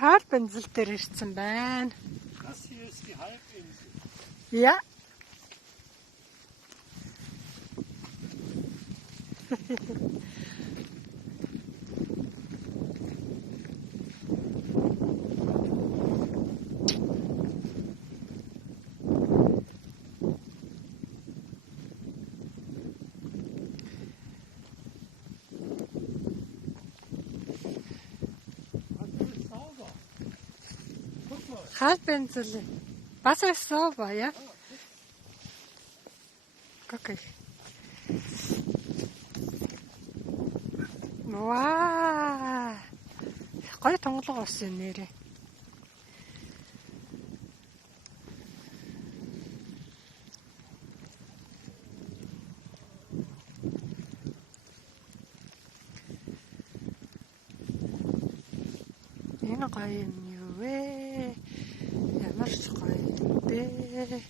Halbinsel дээр ирсэн байна. Das hier ist die Halbinsel. Ja. Halbinsel. Wasser ist sauber, ja? Guck ich. Wow. Гоё тонголго болсон юм нэрээ. Энэ гоё юм юу вэ? Ямар ч гоё юм бэ?